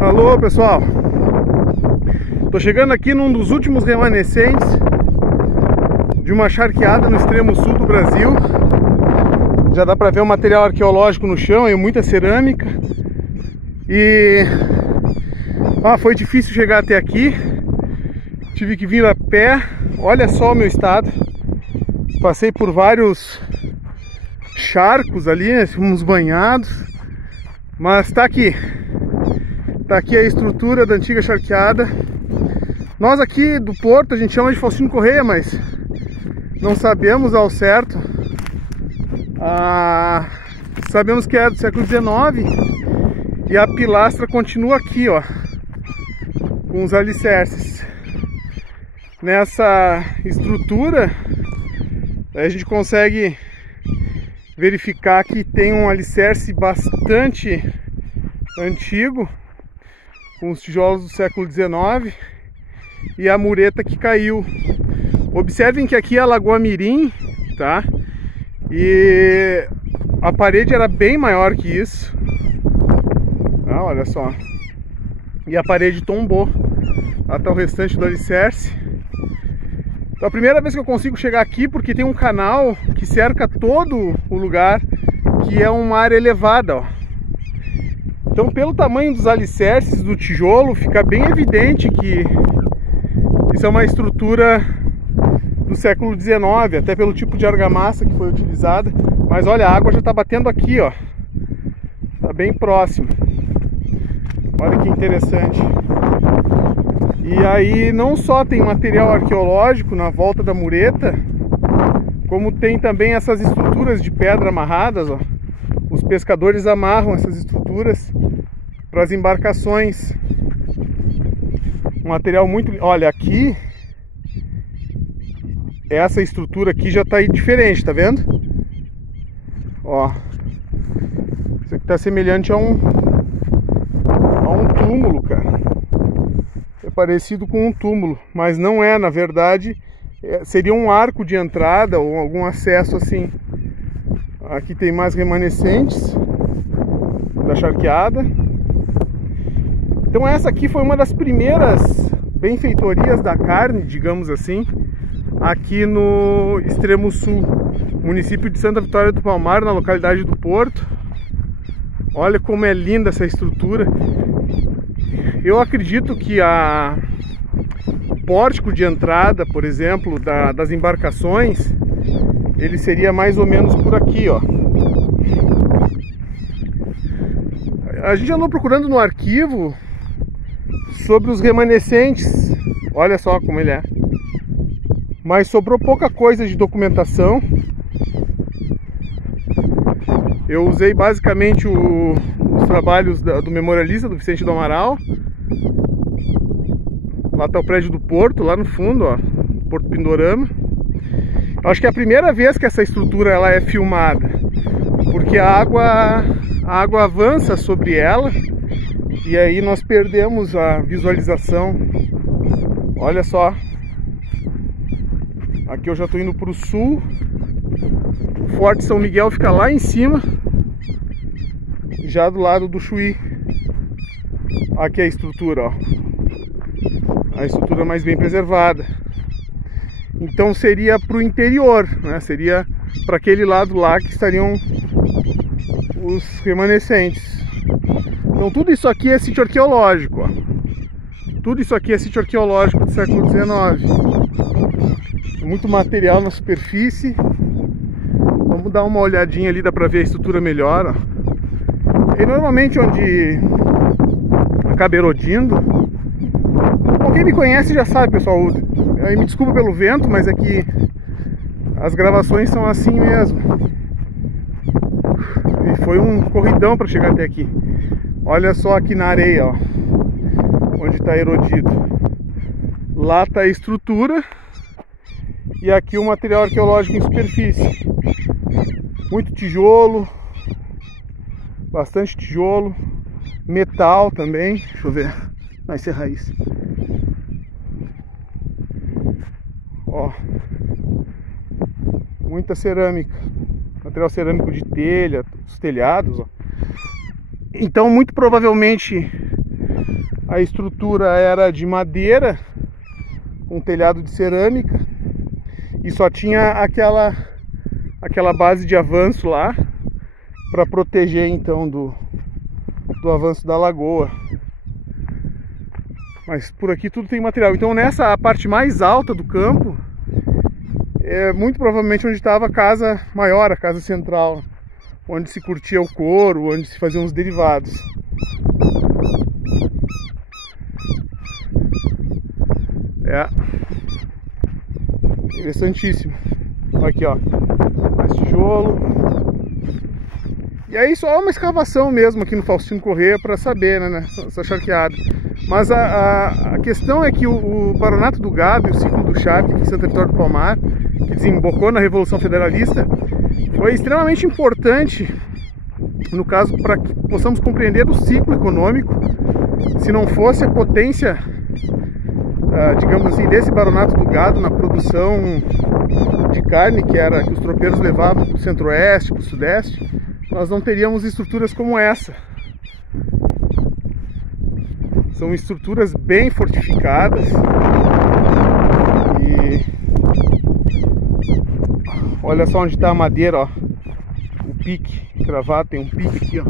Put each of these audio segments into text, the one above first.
Alô pessoal, tô chegando aqui num dos últimos remanescentes de uma charqueada no extremo sul do Brasil. Já dá pra ver o material arqueológico no chão e muita cerâmica. E foi difícil chegar até aqui, tive que vir a pé. Olha só o meu estado, passei por vários charcos ali, né? Fomos banhados, mas tá aqui. Tá aqui a estrutura da antiga charqueada. Nós aqui do Porto a gente chama de Faustino Correia, mas não sabemos ao certo. Sabemos que é do século XIX e a pilastra continua aqui, ó, com os alicerces. Nessa estrutura a gente consegue verificar que tem um alicerce bastante antigo, com os tijolos do século XIX, e a mureta que caiu. Observem que aqui é a Lagoa Mirim, tá? E a parede era bem maior que isso. Olha só. E a parede tombou. Lá tá o restante do alicerce. Então, a primeira vez que eu consigo chegar aqui, porque tem um canal que cerca todo o lugar, que é uma área elevada, ó. Então, pelo tamanho dos alicerces do tijolo, fica bem evidente que isso é uma estrutura do século XIX, até pelo tipo de argamassa que foi utilizada. Mas olha, a água já está batendo aqui, ó. Está bem próximo. Olha que interessante. E aí não só tem material arqueológico na volta da mureta, como tem também essas estruturas de pedra amarradas, ó. Os pescadores amarram essas estruturas para as embarcações. Um material muito... Olha, aqui, essa estrutura aqui já está aí diferente, tá vendo? Ó, isso aqui está semelhante a um túmulo, cara. É parecido com um túmulo, mas não é, na verdade, seria um arco de entrada ou algum acesso assim. Aqui tem mais remanescentes da charqueada. Então essa aqui foi uma das primeiras benfeitorias da carne, digamos assim, aqui no extremo sul, município de Santa Vitória do Palmar, na localidade do Porto. Olha como é linda essa estrutura. Eu acredito que o pórtico de entrada, por exemplo, das embarcações, ele seria mais ou menos por aqui, ó. A gente andou procurando no arquivo sobre os remanescentes. Olha só como ele é. Mas sobrou pouca coisa de documentação. Eu usei basicamente os trabalhos do memorialista, do Vicente do Amaral. Lá está o prédio do Porto, lá no fundo, ó, Porto Pindorama. Acho que é a primeira vez que essa estrutura ela é filmada, porque a água avança sobre ela e aí nós perdemos a visualização. Olha só, aqui eu já estou indo para o sul. O Forte São Miguel fica lá em cima, já do lado do Chuí. Aqui é a estrutura, ó, a estrutura mais bem preservada. Então seria para o interior, né? Seria para aquele lado lá que estariam os remanescentes. Então tudo isso aqui é sítio arqueológico, ó. Tudo isso aqui é sítio arqueológico do século XIX. Muito material na superfície. Vamos dar uma olhadinha ali, dá para ver a estrutura melhor, ó. E normalmente onde acaba erodindo, quem me conhece já sabe, pessoal. Me desculpa pelo vento, mas é que as gravações são assim mesmo. E foi um corridão para chegar até aqui. Olha só aqui na areia, ó, onde está erodido. Lá está a estrutura e aqui o material arqueológico em superfície. Muito tijolo, bastante tijolo, metal também. Deixa eu ver, vai ser raiz. Ó, muita cerâmica, material cerâmico de telha, os telhados, ó. Então muito provavelmente a estrutura era de madeira, com telhado de cerâmica, e só tinha aquela base de avanço lá para proteger então do avanço da lagoa. Mas por aqui tudo tem material. Então nessa parte mais alta do campo é muito provavelmente onde estava a casa maior, a casa central, onde se curtia o couro, onde se faziam os derivados. É interessantíssimo. Aqui, ó, mais tijolo. E aí só uma escavação mesmo aqui no Faustino Corrêa para saber, né, essa charqueada. Mas a questão é que o Baronato do Gado e o ciclo do charque aqui em Santo Antônio do Palmar, que desembocou na Revolução Federalista, foi extremamente importante, no caso, para que possamos compreender o ciclo econômico. Se não fosse a potência, digamos assim, desse Baronato do Gado na produção de carne, que os tropeiros levavam para o centro-oeste, para o sudeste, nós não teríamos estruturas como essa. São estruturas bem fortificadas e olha só onde está a madeira, ó. O pique cravado, tem um pique aqui, ó,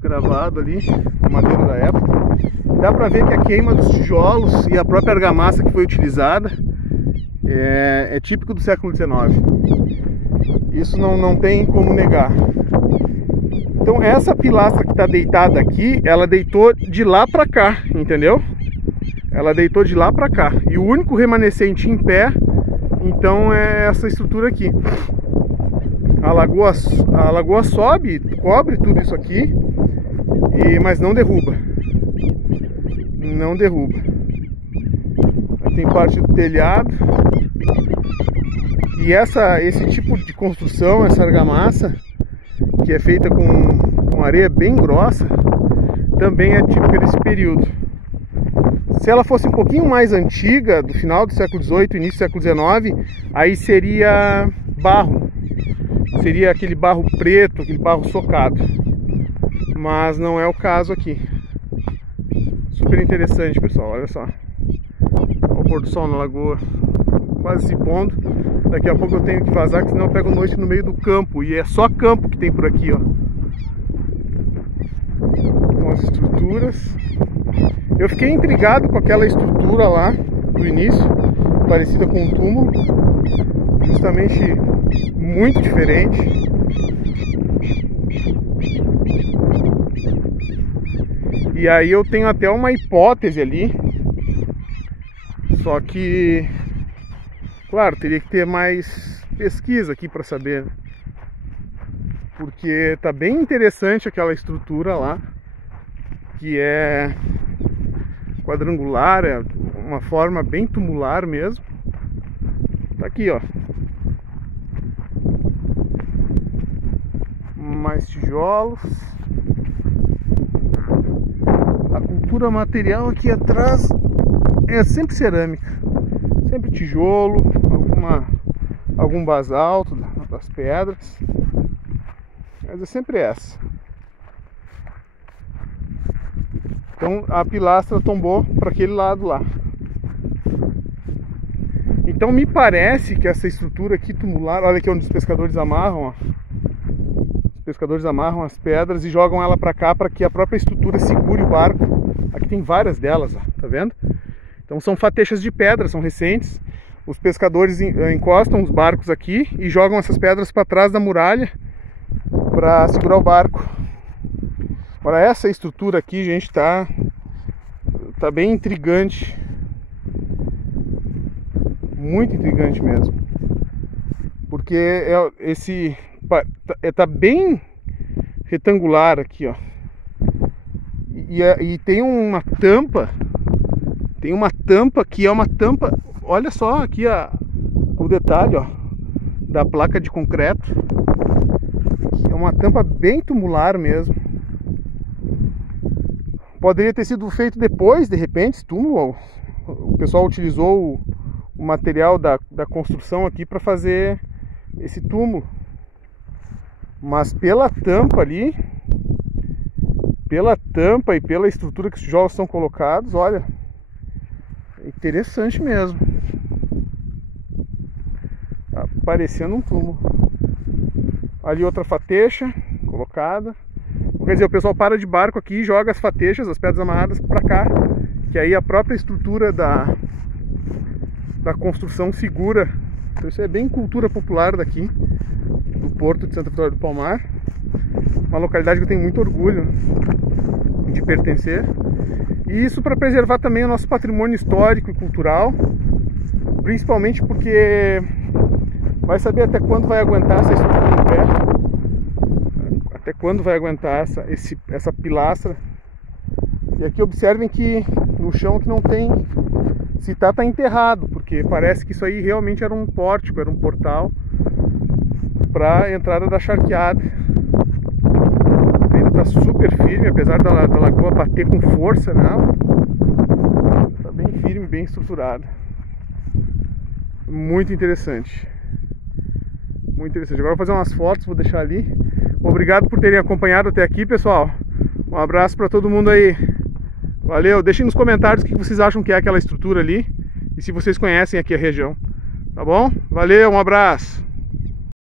cravado ali, a madeira da época. Dá para ver que a queima dos tijolos e a própria argamassa que foi utilizada é típico do século XIX. Isso não tem como negar. Então essa pilastra que está deitada aqui, ela deitou de lá para cá, entendeu? Ela deitou de lá para cá. E o único remanescente em pé, então, é essa estrutura aqui. A lagoa sobe, cobre tudo isso aqui, mas não derruba. Não derruba. Tem parte do telhado. E esse tipo de construção, essa argamassa, que é feita com areia bem grossa, também é típica desse período. Se ela fosse um pouquinho mais antiga, do final do século XVIII, início do século XIX, aí seria barro. Seria aquele barro preto, aquele barro socado. Mas não é o caso aqui. Super interessante, pessoal, olha só. Olha o pôr do sol na lagoa, quase se pondo. Daqui a pouco eu tenho que vazar, que senão eu pego noite no meio do campo. E é só campo que tem por aqui, ó. Então as estruturas. Eu fiquei intrigado com aquela estrutura lá do início, parecida com um túmulo. Justamente muito diferente. E aí eu tenho até uma hipótese ali. Só que, claro, teria que ter mais pesquisa aqui para saber. Porque tá bem interessante aquela estrutura lá, que é quadrangular, é uma forma bem tumular mesmo. Tá aqui, ó. Mais tijolos. A cultura material aqui atrás é sempre cerâmica, sempre tijolo, algum basalto das pedras, mas é sempre essa. Então a pilastra tombou para aquele lado lá. Então me parece que essa estrutura aqui tumular, olha aqui onde os pescadores amarram, ó. Os pescadores amarram as pedras e jogam ela para cá para que a própria estrutura segure o barco. Aqui tem várias delas, ó, tá vendo? Então são fatexas de pedra, são recentes. Os pescadores encostam os barcos aqui e jogam essas pedras para trás da muralha para segurar o barco. Agora essa estrutura aqui, gente, tá bem intrigante. Muito intrigante mesmo. Porque tá bem retangular aqui, ó. E tem uma tampa. Tem uma tampa que é uma tampa. Olha só aqui o detalhe, ó, da placa de concreto. É uma tampa bem tumular mesmo. Poderia ter sido feito depois, de repente, esse túmulo. O pessoal utilizou o material da construção aqui para fazer esse túmulo. Mas pela tampa ali, pela tampa e pela estrutura que os tijolos estão colocados, olha, é interessante mesmo. Tá parecendo um túmulo. Ali outra fateixa colocada. Quer dizer, o pessoal para de barco aqui e joga as fateixas, as pedras amarradas para cá, que aí a própria estrutura da construção segura. Então isso é bem cultura popular daqui, do Porto de Santa Vitória do Palmar. Uma localidade que eu tenho muito orgulho, né, de pertencer. E isso para preservar também o nosso patrimônio histórico e cultural, principalmente porque vai saber até quando vai aguentar essa estrutura em pé, até quando vai aguentar essa pilastra. E aqui observem que no chão que não tem, se tá enterrado, porque parece que isso aí realmente era um pórtico, era um portal para a entrada da charqueada. Ainda tá super firme, apesar da lagoa bater com força nela, tá bem firme, bem estruturada. Muito interessante. Muito interessante. Agora eu vou fazer umas fotos, vou deixar ali. Obrigado por terem acompanhado até aqui, pessoal. Um abraço para todo mundo aí. Valeu, deixem nos comentários o que vocês acham que é aquela estrutura ali e se vocês conhecem aqui a região. Tá bom? Valeu, um abraço.